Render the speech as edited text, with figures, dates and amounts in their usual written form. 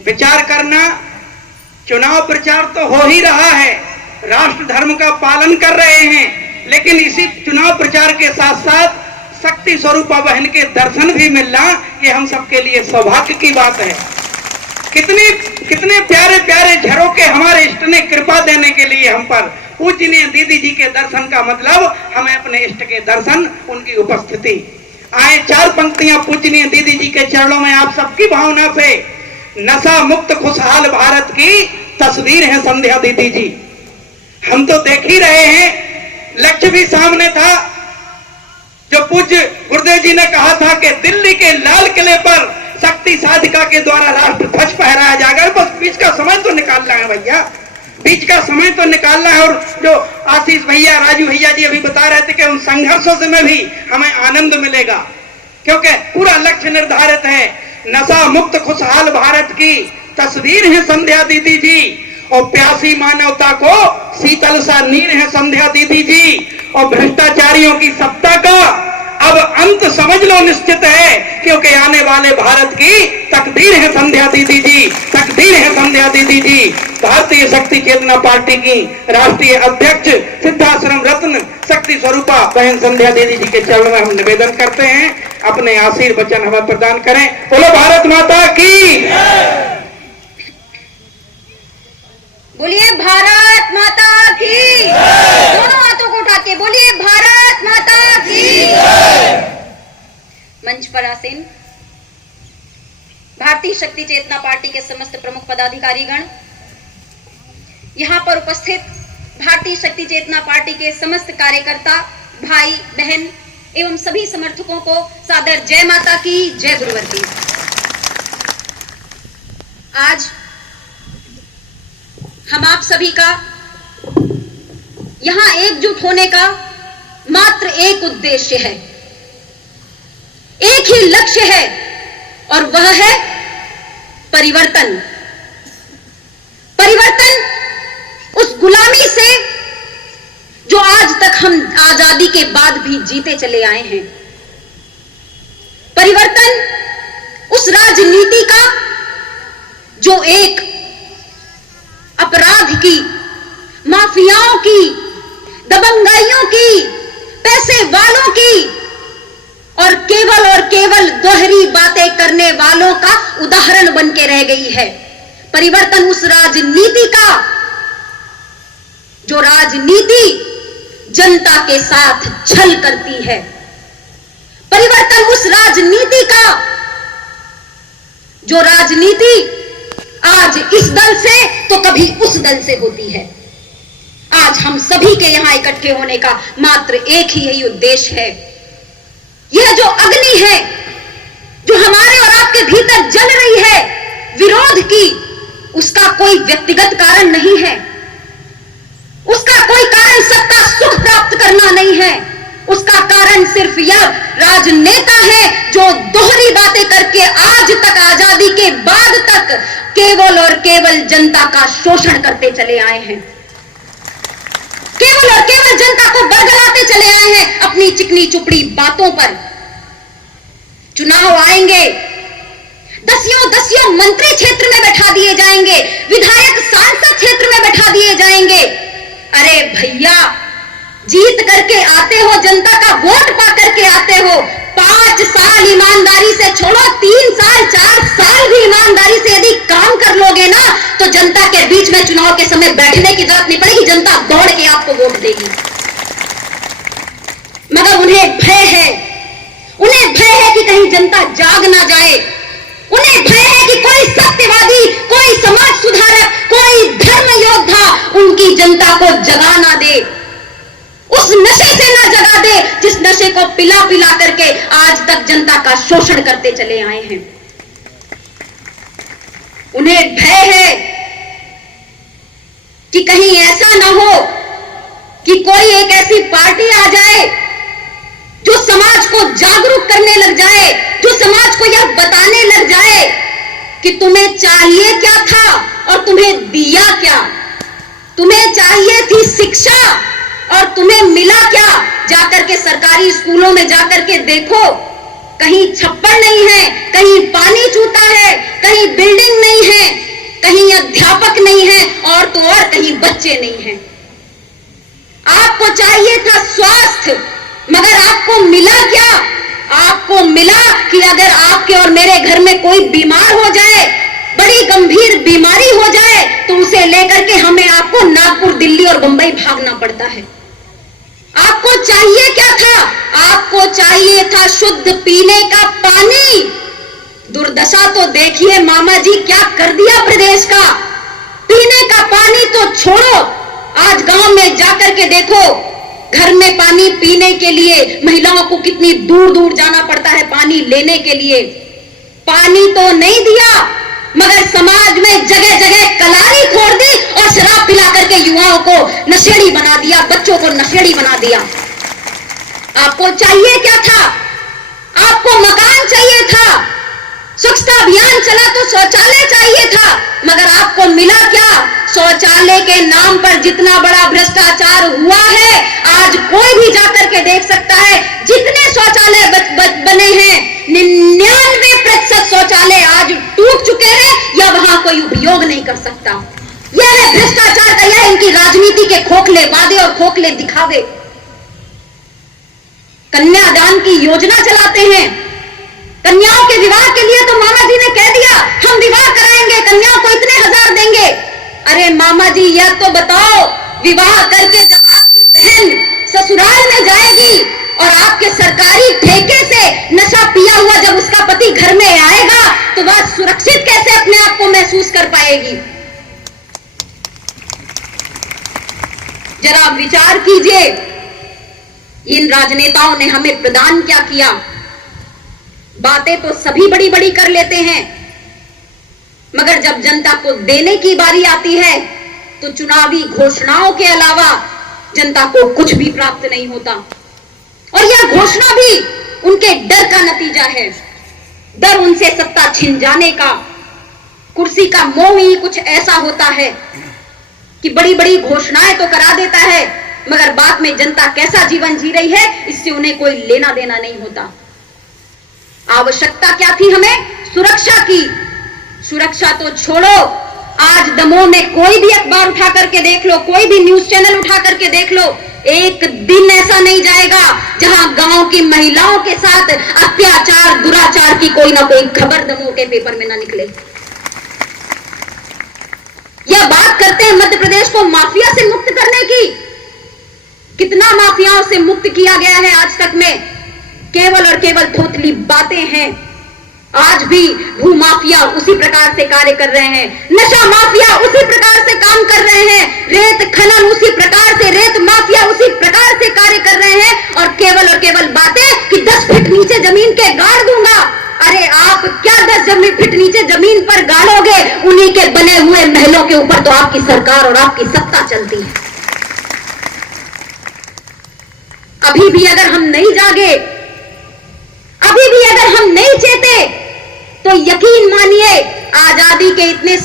विचार करना। चुनाव प्रचार तो हो ही रहा है, राष्ट्र धर्म का पालन कर रहे हैं, लेकिन इसी चुनाव प्रचार के साथ साथ शक्ति स्वरूपा बहन के दर्शन भी मिलना ये हम सबके लिए सौभाग्य की बात है। कितने प्यारे प्यारे झरोके हमारे इष्ट ने कृपा देने के लिए हम पर। पूजनीय दीदी जी के दर्शन का मतलब हमें अपने इष्ट के दर्शन, उनकी उपस्थिति। आए 4 पंक्तियां पूजनीय दीदी जी के चरणों में आप सबकी भावना से। नशा मुक्त खुशहाल भारत की तस्वीर है संध्या दीदी जी। हम तो देख ही रहे हैं, लक्ष्य भी सामने था। जो पूज्य गुरुदेव जी ने कहा था कि दिल्ली के लाल किले पर शक्ति साधिका के द्वारा राष्ट्र ध्वज फहराया जाएगा। बस बीच का समय तो निकालना है भैया, बीच का समय तो निकालना है। और जो आशीष भैया, राजू भैया जी अभी बता रहे थे कि उन संघर्षों से में भी हमें आनंद मिलेगा, क्योंकि पूरा लक्ष्य निर्धारित है। नशा मुक्त खुशहाल भारत की तस्वीर है संध्या दीदी जी, और प्यासी मानवता को शीतल सा नीर है संध्या दीदी जी। और भ्रष्टाचारियों की सत्ता का अब अंत समझ लो निश्चित है, क्योंकि आने वाले भारत की तकदीर है संध्या दीदी जी, तकदीर है संध्या दीदी जी। भारतीय शक्ति चेतना पार्टी की राष्ट्रीय अध्यक्ष सिद्धाश्रम रत्न शक्ति स्वरूपा बहन संध्या दीदी जी के चरणों में हम निवेदन करते हैं, अपने आशीर्वचन हमें प्रदान करें। बोलो भारत माता की, बोलिए भारत माता की। दोनों हाथों को उठा के बोलिए भारत माता की। मंच पर आसीन भारतीय शक्ति चेतना पार्टी के समस्त प्रमुख पदाधिकारीगण, यहाँ पर उपस्थित भारतीय शक्ति चेतना पार्टी के समस्त कार्यकर्ता भाई बहन एवं सभी समर्थकों को सादर जय माता की, जय गुरुवती। आज हम आप सभी का यहां एकजुट होने का मात्र एक उद्देश्य है, एक ही लक्ष्य है, और वह है परिवर्तन। परिवर्तन उस गुलामी से जो आज तक हम आजादी के बाद भी जीते चले आए हैं। परिवर्तन उस राजनीति का जो एक अपराध की, माफियाओं की, दबंगाइयों की, पैसे वालों की और केवल दोहरी बातें करने वालों का उदाहरण बन के रह गई है। परिवर्तन उस राजनीति का जो राजनीति जनता के साथ छल करती है। परिवर्तन उस राजनीति का जो राजनीति आज इस दल से तो कभी उस दल से होती है। आज हम सभी के यहां इकट्ठे होने का मात्र एक ही यही उद्देश्य है। यह जो अग्नि है जो हमारे और आपके भीतर जल रही है विरोध की, उसका कोई व्यक्तिगत कारण नहीं है, उसका कोई कारण सत्ता सुख प्राप्त करना नहीं है। उसका कारण सिर्फ यह राजनेता है जो दोहरी बातें करके आज तक, आजादी के बाद तक केवल और केवल जनता का शोषण करते चले आए हैं, केवल और केवल जनता को बरगलाते चले आए हैं अपनी चिकनी चुपड़ी बातों पर। चुनाव आएंगे, दसियों मंत्री क्षेत्र में बैठा दिए जाएंगे, विधायक सांसद क्षेत्र में बैठा दिए जाएंगे। अरे भैया, जीत करके आते हो, जनता का वोट पा करके आते हो, 5 साल ईमानदारी से छोड़ो, 3 साल 4 साल भी ईमानदारी से यदि काम कर लोगे ना, तो जनता के बीच में चुनाव के समय बैठने की जरूरत नहीं पड़ेगी, जनता दौड़ के आपको वोट देगी। मगर उन्हें भय है कि कहीं जनता जाग ना जाए, उन्हें भय है कि कोई सत्यवादी, कोई समाज सुधारक, कोई धर्म योद्धा उनकी जनता को जगा ना दे, उस नशे से ना जगा दे जिस नशे को पिला पिला करके आज तक जनता का शोषण करते चले आए हैं। उन्हें भय है कि कहीं ऐसा ना हो कि कोई एक ऐसी पार्टी आ जाए जो समाज को जागरूक करने लग जाए, जो समाज को यह बताने लग जाए कि तुम्हें चाहिए क्या था और तुम्हें दिया क्या। तुम्हें चाहिए थी शिक्षा और तुम्हें मिला क्या। जाकर के सरकारी स्कूलों में जाकर के देखो, कहीं छप्पर नहीं है, कहीं पानी चूता है, कहीं बिल्डिंग नहीं अध्यापक नहीं है और तो और कहीं बच्चे नहीं हैं। आपको चाहिए था स्वास्थ्य, मगर आपको मिला क्या? आपको मिला कि अगर आपके और मेरे घर में कोई बीमार हो जाए, बड़ी गंभीर बीमारी हो जाए, तो उसे लेकर के हमें आपको नागपुर, दिल्ली और बंबई भागना पड़ता है। आपको चाहिए क्या था? आपको चाहिए था शुद्ध पीने का पानी। दुर्दशा तो देखिए मामा जी क्या कर दिया प्रदेश का। पीने का पानी तो छोड़ो, आज गांव में जाकर के देखो, घर में पानी पीने के लिए महिलाओं को कितनी दूर दूर जाना पड़ता है पानी लेने के लिए। पानी तो नहीं दिया, मगर समाज में जगह जगह कलारी खोल दी और शराब पिला करके युवाओं को नशेड़ी बना दिया, बच्चों को नशेड़ी बना दिया। आपको चाहिए क्या था? आपको मकान चाहिए था, स्वच्छता अभियान चला तो शौचालय चाहिए था, मगर आपको मिला क्या? शौचालय के नाम पर जितना बड़ा भ्रष्टाचार हुआ है, आज कोई भी जाकर के देख सकता है। जितने शौचालय बने हैं, 99% शौचालय आज टूट चुके हैं या वहां कोई उपयोग नहीं कर सकता। यह है भ्रष्टाचार का, यह इनकी राजनीति के खोखले वादे और खोखले दिखावे। कन्यादान की योजना चलाते हैं, कन्याओं के विवाह के लिए तो मामा जी ने कह दिया हम विवाह कराएंगे, कन्याओं को इतने हजार देंगे। अरे मामा जी यह तो बताओ, विवाह करके जब आपकी बहन ससुराल में जाएगी और आपके सरकारी ठेके से नशा पिया हुआ जब उसका पति घर में आएगा, तो वह सुरक्षित कैसे अपने आप को महसूस कर पाएगी? जरा विचार कीजिए, इन राजनेताओं ने हमें प्रदान क्या किया? बातें तो सभी बड़ी बड़ी कर लेते हैं, मगर जब जनता को देने की बारी आती है तो चुनावी घोषणाओं के अलावा जनता को कुछ भी प्राप्त नहीं होता। और यह घोषणा भी उनके डर का नतीजा है। डर उनसे सत्ता छिन जाने का, कुर्सी का मोह ही कुछ ऐसा होता है कि बड़ी बड़ी घोषणाएं तो करा देता है, मगर बाद में जनता कैसा जीवन जी रही है इससे उन्हें कोई लेना देना नहीं होता। आवश्यकता क्या थी हमें? सुरक्षा की। सुरक्षा तो छोड़ो, आज दमोह में कोई भी अखबार उठा करके देख लो, कोई भी न्यूज चैनल उठा करके देख लो, एक दिन ऐसा नहीं जाएगा जहां गांव की महिलाओं के साथ अत्याचार, दुराचार की कोई ना कोई खबर दमोह के पेपर में ना निकले। यह बात करते हैं मध्य प्रदेश को माफिया से मुक्त करने की। कितना माफियाओं से मुक्त किया गया है आज तक में? केवल और केवल थोथली बातें हैं। आज भी भू माफिया उसी प्रकार से कार्य कर रहे हैं, नशा माफिया उसी प्रकार से काम कर रहे हैं, रेत खनन उसी प्रकार से, रेत माफिया उसी प्रकार से कार्य कर रहे हैं, और केवल बातें कि 10 फीट नीचे जमीन के गाड़ दूंगा। अरे आप क्या 10 फीट नीचे जमीन पर गाड़ोगे? उन्हीं के बने हुए महलों के ऊपर तो आपकी सरकार और आपकी सत्ता चलती है। अभी भी अगर हम नहीं जागे, अभी भी अगर हम नहीं चेते, तो यकीन मानिए आजादी के इतने